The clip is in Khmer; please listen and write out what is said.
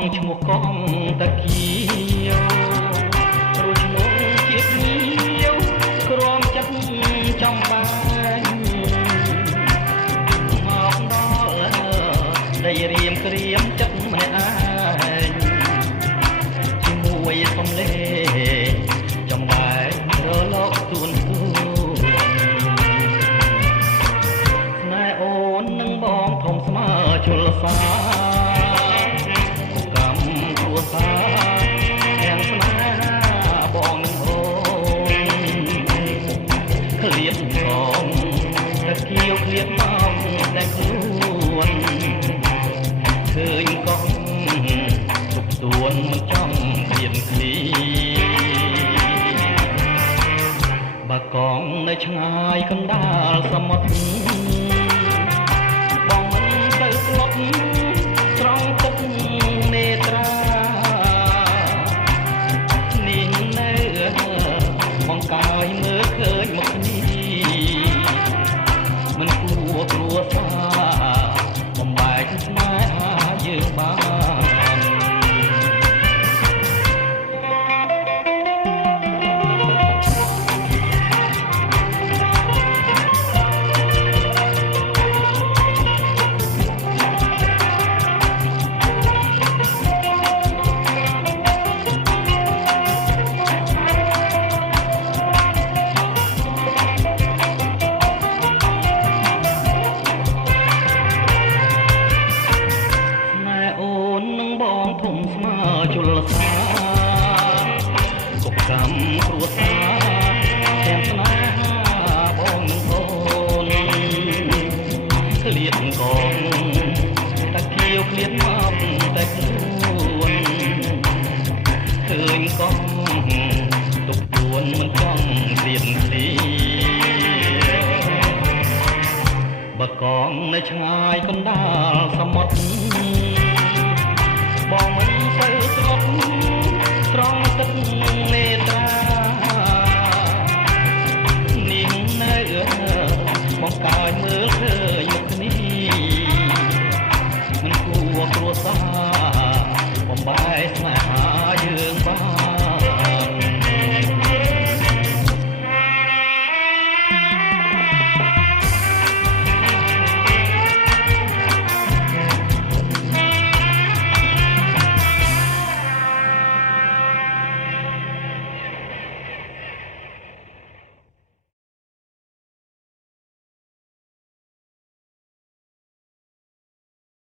ងឈ្មោះកងតាគីវរួចឈ្មោះជាភ្ញៀវក្រំចិត្តចំបាញ់មកដល់ដីរៀមក្រៀមចិត្តម្នាក់ឯងជាមួយសំលេងចំបែករលោកទួនទួស្នេហ៍អូននឹងបងធំស្មើជលសាឃ្លាតមកតែខ្លួនឃើញកងទុកទួនមិនចង់ឃ្លានគ្នាបើកងនៅឆ្ងាយកណ្ដាលសមុទ្របងមិនទៅស្លុតត្រង់ទឹកនេត្រានេះនៅបងកាយមើលឃើញមកគ្នាមិនគួរគ្រួសារបំបែកស្នេហាយើងបានធំស្មើជលសាគុកកម្មគ្រួសារទាំងស្នេហាបងនឹងអូនឃ្លាតកងតាគៀវឃ្លាតមកតែខ្លួនឃើញកងទុកទួនមិនចង់ឃ្លាតឃ្លាបើកងនៅឆ្ងាយកណ្ដាលសមុទ្រ